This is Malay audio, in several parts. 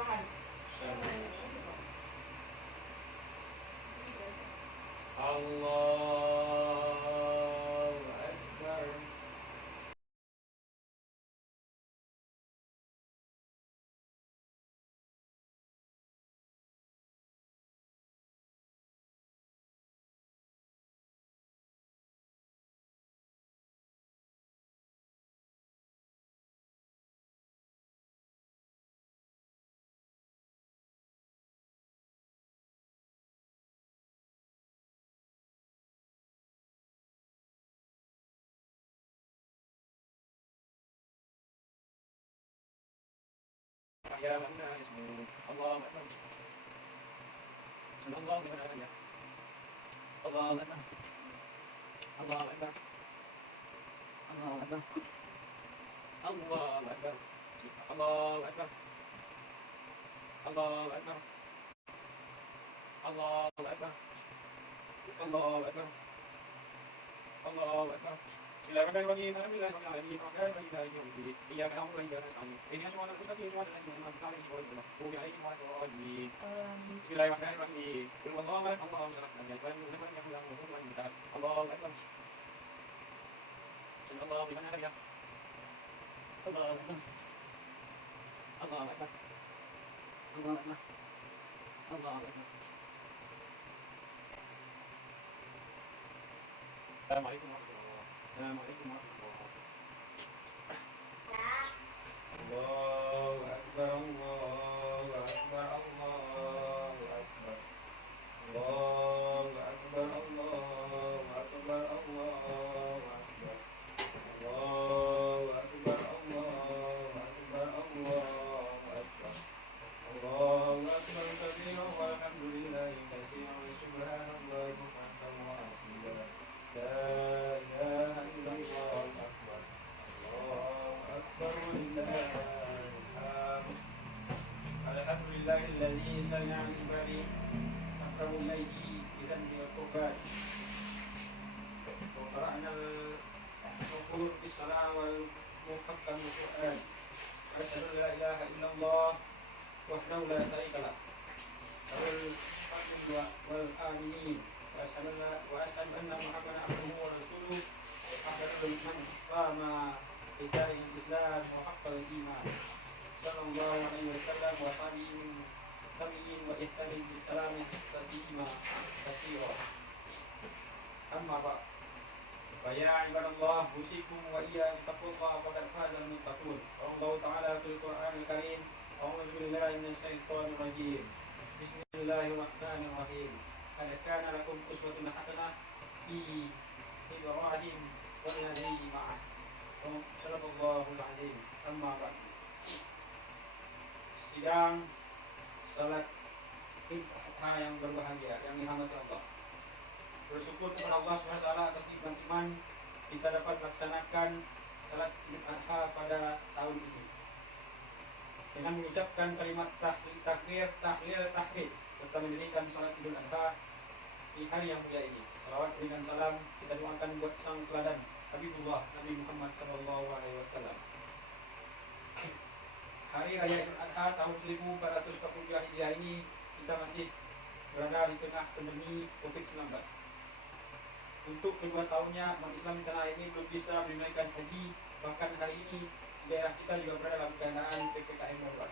Allahu Akbar. Ya mana ismu Allah Akbar. Sallallahu alaihi wasallam. Allah Akbar. Allah Akbar. Allah Akbar. Allah Akbar. Allah Akbar. Allah Akbar. Allah Akbar. Allah Akbar. Allah Akbar. Bismillahirrahmanirrahim. Alhamdulillahirabbil alamin. Arrahmanirrahim. Maliki yaumiddin. Iyyaka na'budu wa iyyaka nasta'in. Ihdinas siratal mustaqim. Shiratal ladzina an'amta 'alaihim ghairil maghdubi 'alaihim waladdallin. Bismillahirrahmanirrahim. Qul huwallahu ahad. Allahu samad. Lam yalid walam yulad walam yakul lahu kufuwan ahad. Allahu Akbar. Sallallahu liman hadiya. Allahu Akbar. Allahu Akbar. Allahu Akbar. Allahu Akbar. Assalamualaikum warahmatullahi wabarakatuh. Assalamualaikum warahmatullahi wabarakatuh. Allahu Akbar. Allahu Akbar. Allahu Akbar. Allahu Akbar. Allahu Akbar. Allahu Akbar. Allahu Akbar. Allahu Akbar. Allahu Akbar. Allahu Akbar kabiran walhamdulillahi katsiran wa subhanallahi bukratan wa asila. La ilaha illallah akbar. Allahu akbar walillahil hamd. Alhamdulillahilladzi sami'a al-ibadi akramu al-maydi bidzanbi wal qurban. Wa qara'na al-qur'an bis-salam wal muhakkam al-Qur'an. Asyhadu an la ilaha illallah wahdahu la syarika lah. Wal aminin. وأشهد أن محمدا عبده ورسوله أفضل من قام بشرع الإسلام وحق الإيمان صلى الله عليه وسلم وصحبه تابعين وإحسان بالسلام تسليما كثيرا. أما بعد فيا عباد الله أوصيكم وإياي بتقوى الله فقد فاز المتقون. قال الله تعالى في القرآن الكريم أعوذ بالله من الشيطان الرجيم بسم الله الرحمن الرحيم. قد كان لكم أسوة حسنة في إبراهيم والذين معه صدق الله العظيم. أما بعد. Sidang salat Id Adha yang berbahagia yang dirahmati Allah. Bersyukur kepada Allah SWT atas nikmat-iman kita dapat melaksanakan salat Id Adha pada tahun ini dengan mengucapkan kalimat takbir, tahlil, tahmid serta mendirikan salat Idul Adha di hari yang mulia ini. Salawat dengan salam kita doakan buat sang teladan Habibullah Nabi Muhammad SAW. Hari Raya Idul Adha tahun 1442 Hijriah ini kita masih berada di tengah pandemi COVID-19. Untuk kedua tahunnya umat Islam di tanah ini belum bisa menunaikan haji. Bahkan hari ini daerah kita juga berada dalam keadaan PPKM darurat.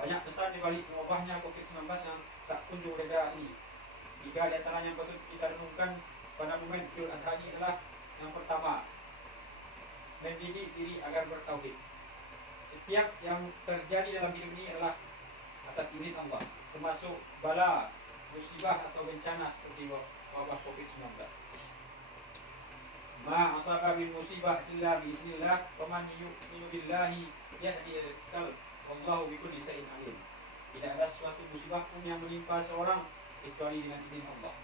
Banyak kesan di balik mewabahnya COVID-19 yang tak kunjung reda ini. Tiga di antaranya yang patut kita renungkan pada momen Idul Adha ini adalah yang pertama, mendidik diri agar bertauhid. Setiap yang terjadi dalam hidup ini adalah atas izin Allah, termasuk bala, musibah atau bencana seperti wabah COVID-19. Ma asaba min musibah illa biiznillah, wa man yu'minu billahi yahdihil qalb, wallahu bikulli syai'in alim. Tidak ada suatu musibah pun yang menimpa seorang kecuali dengan izin Allah.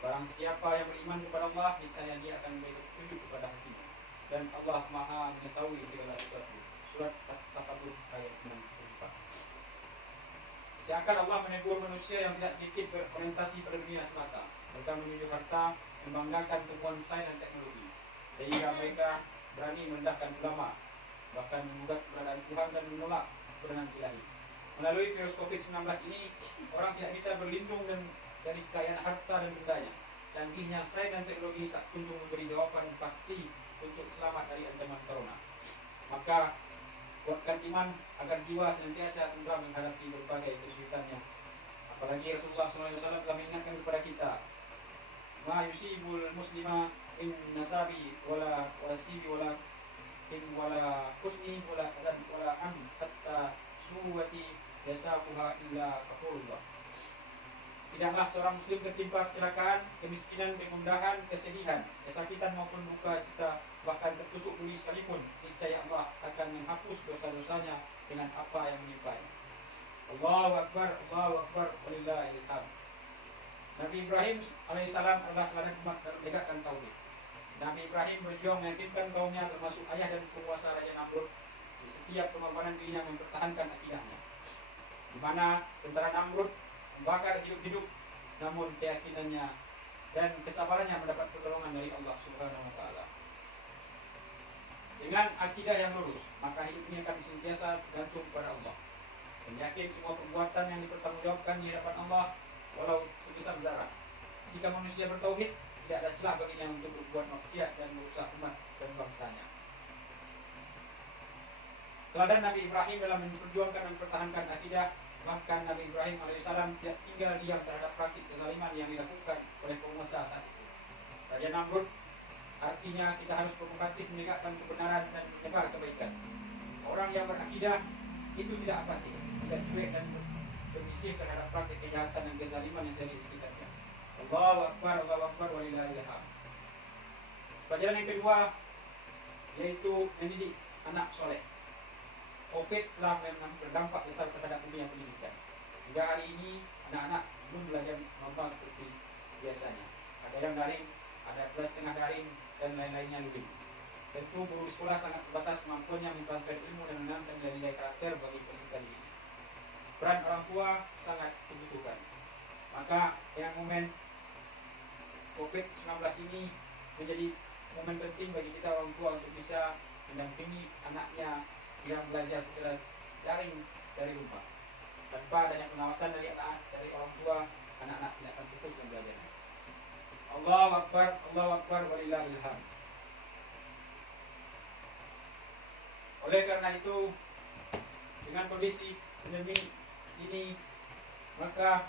Barang siapa yang beriman kepada Allah, niscaya dia akan memberi petunjuk kepada hatinya. Dan Allah Maha mengetahui segala sesuatu. Surat At-Takabur ayat 64. Seakan Allah menegur manusia yang tidak sedikit berorientasi pada dunia semata. Mereka menuju harta, membanggakan temuan sains dan teknologi, sehingga mereka berani merendahkan ulama, bahkan mengugat keberadaan Tuhan dan menolak kebenaran ilahi. Melalui virus COVID-19 ini, orang tidak bisa berlindung dari kekayaan harta dan bendanya. Canggihnya sains dan teknologi tak kunjung memberi jawaban pasti untuk selamat dari ancaman corona. Maka kuatkan iman agar jiwa senantiasa tentram menghadapi berbagai kesulitannya. Apalagi Rasulullah SAW telah mengingatkan kepada kita, ma yusibul muslima in nasabi wala sibi wala husni wala am hatta suwati yasabuha illa kafurullah. Tidaklah seorang muslim tertimpa kecelakaan, kemiskinan, kegundahan, kesedihan, kesakitan maupun duka cita, bahkan tertusuk buli sekalipun, niscaya Allah akan menghapus dosa-dosanya dengan apa yang menimpanya. Allahu Akbar, walillahil hamd. Nabi Ibrahim alaihissalam adalah teladan umat dalam menegakkan tauhid. Nabi Ibrahim berjuang meyakinkan kaumnya termasuk ayah dan penguasa Raja Namrud di setiap pengorbanan dirinya mempertahankan akidahnya. Di mana tentara Namrud membakar hidup-hidup, namun keyakinannya dan kesabarannya mendapat pertolongan dari Allah Subhanahu wa taala. Dengan akidah yang lurus, maka hidup ini akan senantiasa tergantung kepada Allah. Dan yakin semua perbuatan yang dipertanggungjawabkan di hadapan Allah walau sebesar zarah. Jika manusia bertauhid, tidak ada celah baginya untuk berbuat maksiat dan merusak umat dan bangsanya. Teladan Nabi Ibrahim dalam memperjuangkan dan mempertahankan akidah. Bahkan Nabi Ibrahim alaihissalam tidak tinggal diam terhadap praktik kezaliman yang dilakukan oleh penguasa saat itu. Raja Namrud, artinya kita harus provokatif menegakkan kebenaran dan menyebar kebaikan. Orang yang berakidah itu tidak apatis, tidak cuek dan berbisik terhadap praktik kejahatan dan kezaliman yang terjadi di sekitarnya. Allahu Akbar, walillahil hamd. Pelajaran yang kedua yaitu mendidik anak soleh. COVID telah berdampak besar terhadap dunia pendidikan. Hingga hari ini anak-anak belum belajar normal seperti biasanya. Ada yang daring, ada kelas tengah daring, dan lain-lainnya lebih. Tentu guru sekolah sangat terbatas kemampuannya mentransfer ilmu dan menanamkan nilai-nilai karakter bagi peserta didik. Peran orang tua sangat dibutuhkan. Maka yang momen COVID-19 ini menjadi momen penting bagi kita orang tua untuk bisa mendampingi anaknya yang belajar secara daring dari rumah. Tanpa adanya pengawasan dari orang tua, anak-anak tidak akan fokus dengan belajarnya. Allahu Akbar, walillahil hamd. Oleh karena itu, dengan kondisi pandemi ini, maka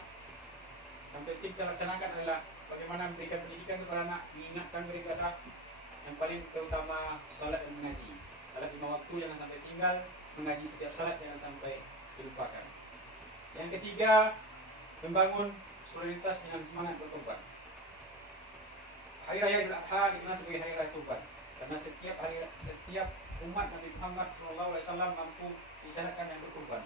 yang penting kita laksanakan adalah bagaimana memberikan pendidikan kepada anak, mengingatkan mereka yang paling terutama salat dan mengaji. Salat 5 waktu jangan sampai tinggal, mengaji setiap salat jangan sampai dilupakan. Yang ketiga, membangun solidaritas dengan semangat bertobat. Hari Raya Idul Adha dikenal sebagai Hari Raya Tobat, karena setiap umat Nabi Muhammad SAW mampu disyaratkan yang berkorban.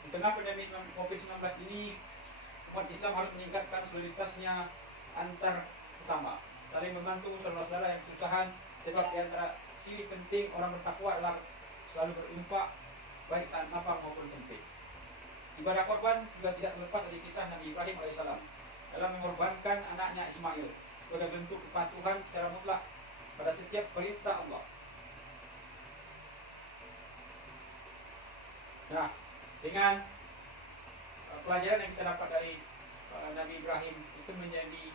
Di tengah pandemi COVID-19 ini, umat Islam harus meningkatkan solidaritasnya antar sesama, saling membantu saudara-saudara yang kesusahan. Sebab di antara ciri penting orang bertakwa adalah selalu berinfak, baik saat lapang maupun sempit. Ibadah korban juga tidak terlepas dari kisah Nabi Ibrahim alaihissalam dalam mengorbankan anaknya Ismail sebagai bentuk kepatuhan secara mutlak pada setiap perintah Allah. Nah, dengan pelajaran yang kita dapat dari Nabi Ibrahim itu menjadi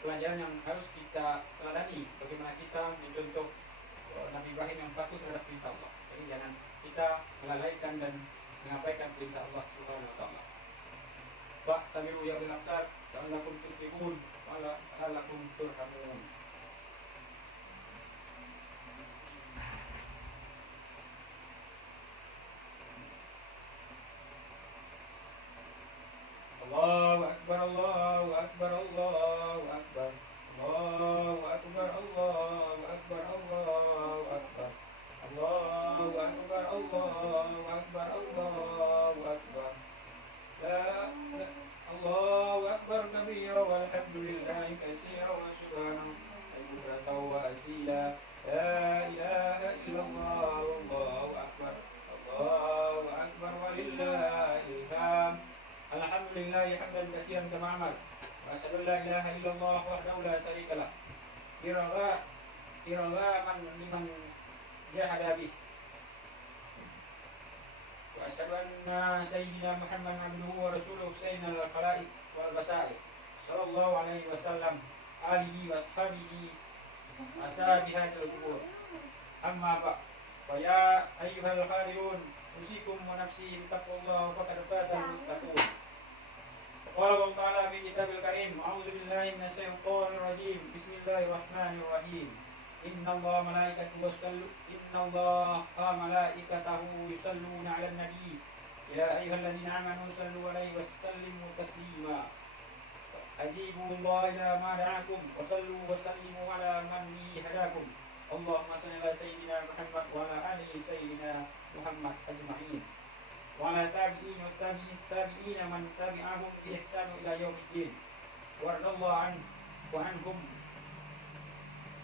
pelajaran yang harus kita teladani, bagaimana kita mencontoh Nabi Ibrahim yang patuh terhadap perintah Allah. Jadi jangan kita melalaikan dan mengabaikan perintah Allah Subhanahu wa taala. Fa'tamiru ya ulil absar la'allakum tuflihun wa la'allakum turhamun. Allahu Akbar, Allahu Akbar, Allahu Akbar, Allahu Akbar, Allahu Akbar, Allahu Akbar, Allahu Akbar, Allahu Akbar, Allahu Akbar. Allahu Akbar kabira walhamdulillahi katsira wa subhanallahi bukratan wa asila. La ilaha illallah wallahu akbar. Allahu akbar walillahil hamd. Alhamdulillahi hamdan katsiran kama amal. Wa asyhadu an la ilaha illallah wahdahu la syarika lah. Iraghaman liman jahada bih. وأشهد أن سيدنا محمد عبده ورسوله سيد الخلائق والبشائر صلى الله عليه وسلم آله وأصحابه أصحابها القبور. أما بعد فيا أيها الخالدون أوصيكم ونفسي بتقوى الله فقد فاز المتقون. قال الله تعالى في كتابه الكريم: أعوذ بالله من الشيطان الرجيم. بسم الله الرحمن الرحيم. إن الله ملائكته يصلون على النبي يا أيها الذين آمنوا صلوا عليه وسلموا تسليما. أجيبوا الله إلى ما دعاكم وصلوا وسلموا على من هداكم. اللهم صل على سيدنا محمد وعلى آل سيدنا محمد أجمعين وعلى التابعين والتابعين من تبعهم بإحسان إلى يوم الدين. وارض الله عنه وعنهم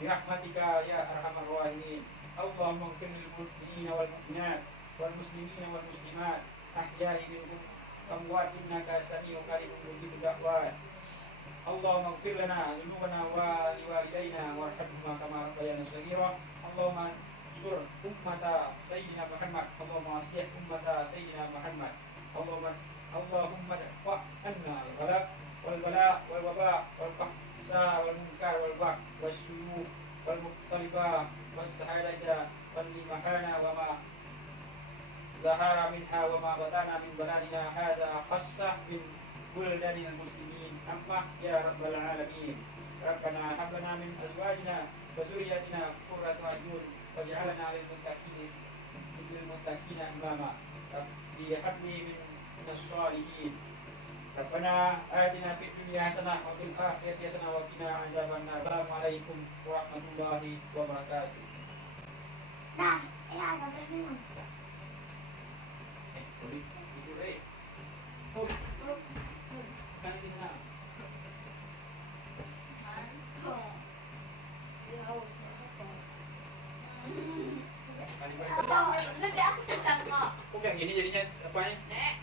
برحمتك يا أرحم الراحمين. اللهم اغفر للمؤمنين والمؤمنات والمسلمين والمسلمات أحياء منهم أموات إنك سميع قريب مجيب الدعوات. اللهم اغفر لنا ذنوبنا ولوالدينا وارحمهما كما ربيانا صغيرا. اللهم انصر أمة سيدنا محمد. اللهم أصلح أمة سيدنا محمد. اللهم ادفع عنا والبلاء والوباء والفحشاء والمنكر والبغي والسيوف والمختلفة والسعادة والمحانة وما ظهر منها وما بطن من بلدنا هذا خاصة من بلدان المسلمين أما يا رب العالمين. ربنا هب لنا من أزواجنا وذرياتنا قرة أعين واجعلنا للمتقين إماما. ربي هب لي من الصالحين. ربنا آتنا في الدنيا حسنة وفي الآخرة حسنة وقنا عذاب النار. السلام عليكم ورحمة الله وبركاته. Nah, ya ada minum. Kok yang gini jadinya apanya? Nek,